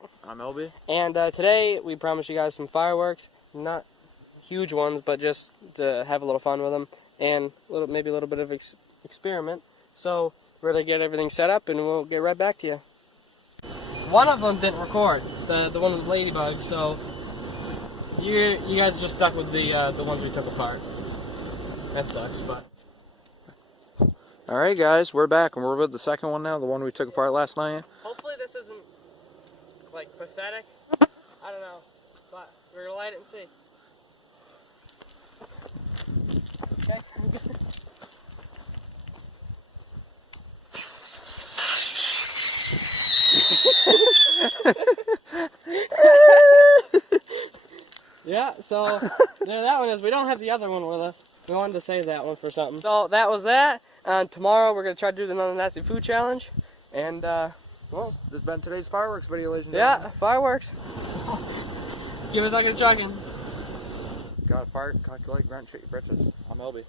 Zach. I'm LB. And today we promised you guys some fireworks. Not huge ones, but just to have a little fun with them. And maybe a little bit of experiment. So we're going to get everything set up and we'll get right back to you. One of them didn't record, the one with ladybugs, so you guys are just stuck with the ones we took apart. That sucks, but... Alright guys, we're back and we're with the second one now, the one we took apart last night. Hopefully this isn't, like, pathetic. I don't know, but we're going to light it and see. Okay. Yeah, so there that one is. We don't have the other one with us. We wanted to save that one for something. So that was that. And tomorrow we're going to try to do another nasty food challenge. And, well, this has been today's fireworks video, ladies and gentlemen. Yeah, fireworks. So, give us a good chugging. God, fire, calculate, grunt, shit your britches. I'm LB.